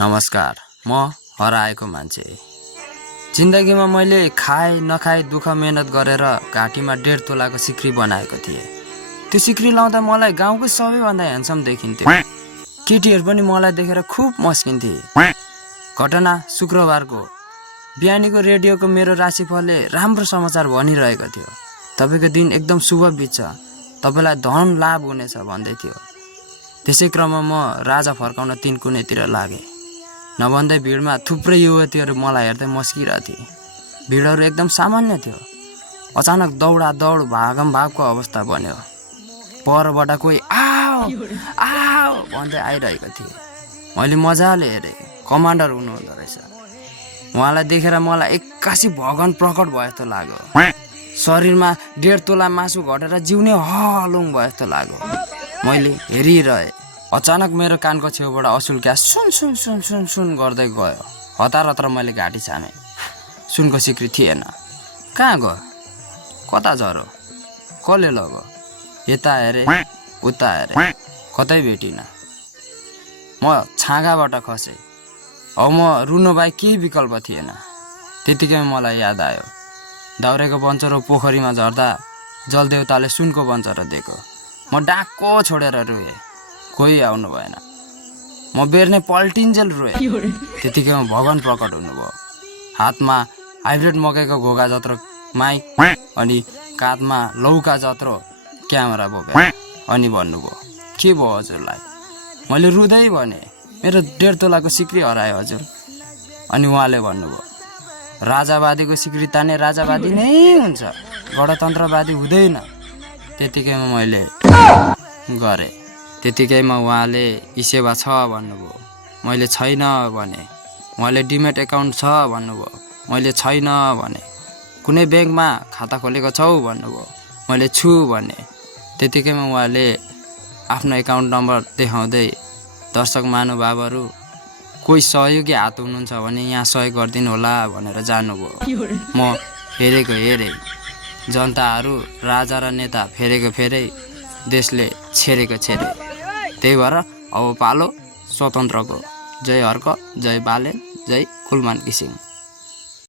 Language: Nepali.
नमस्कार, म हराएको मान्छे। जिन्दगीमा मैले खाए नखाए दुःख मेहनत गरेर घाँटीमा 1.5 तोलाको सिक्री बनाएको थिएँ। त्यो सिक्री लाउँदा मलाई गाउँकै सबैभन्दा ह्यान्डसम देखिन्थ्यो। केटीहरू पनि मलाई देखेर खुब मस्किन्थे। घटना शुक्रबारको बिहानीको रेडियोको मेरो राशिफलले राम्रो समाचार भनिरहेको थियो। तपाईको दिन एकदम शुभ बित्छ, तपाईलाई धन लाभ हुनेछ भन्दै थियो। त्यसै क्रममा म राजा फर्काउन 3 कुनेतिर लागे। नभन्दै भिडमा थुप्रै युवतीहरू मलाई हेर्दै मस्किरहेथे। भिडहरू एकदम सामान्य थियो। अचानक दौडा दौड भागम भागको अवस्था बन्यो। परबाट कोही आओ आओ भन्दै आइरहेको थिए। मैले मजाले हेरेँ, कमान्डर हुनुहुँदो रहेछ। उहाँलाई देखेर मलाई एक्कासी भगवान प्रकट भए जस्तो लाग्यो। शरीरमा 1.5 तोला मासु घटेर जिउ नै हलुङ भए जस्तो लाग्यो। मैले हेरिरहेँ। अचानक मेरो कानको छेउबाट असुल्क्या सुन सुन सुन सुन सुन गर्दै गयो। हतार हतार मैले घाँटी छामेँ। सुनको सिक्री थिएन। कहाँ गयो? कता झरो? कसले लग्यो? यता हेरेँ, उता हेरेँ, कतै भेटिनँ। म छाँगाबाट खसेँ। अब म रुनु बाहेक केही विकल्प थिएन। त्यतिकै मलाई याद आयो, दाउरेको बन्चरो पोखरीमा झर्दा जलदेवताले सुनको बन्चरो दिएको। म डाको छोडेर रोएँ। कोही आउनु भएन। म बेर्ने पल्टिन्जेल रोएँ। त्यतिकैमा भगवान प्रकट हुनुभयो। हातमा हाइब्रिड मकैको घोगा जत्रो माइक अनि काँधमा लौका जत्रो क्यामेरा बोकेर अनि भन्नुभयो, के भयो हजुरलाई? मैले रुँदै भने, मेरो 1.5 तोलाको सिक्री हरायो हजुर। अनि उहाँले भन्नुभयो, राजावादीको सिक्री तान्ने राजावादी नै हुन्छ, गणतन्त्रवादी हुँदैन। त्यतिकैमा मैले गरेँ। त्यतिकैमा उहाँले ई सेवा छ भन्नुभयो। मैले छैन भने। उहाँले डिमेट एकाउन्ट छ भन्नुभयो। मैले छैन भने। कुनै ब्याङ्कमा खाता खोलेको छौ भन्नुभयो। मैले छु भने। त्यतिकैमा उहाँले आफ्नो एकाउन्ट नम्बर देखाउँदै, दर्शक महानुभावहरू कोही सहयोगी हात हुनुहुन्छ भने यहाँ सहयोग गरिदिनु होला भनेर जानुभयो। म हेरेको हेरेँ। जनताहरू राजा र नेता फेरेको फेरै, देशले छेरेको छेरे। त्यही भएर अब पालो स्वतन्त्रको। जय हर्क, जय बालेन, जय कुलमान किसिङ।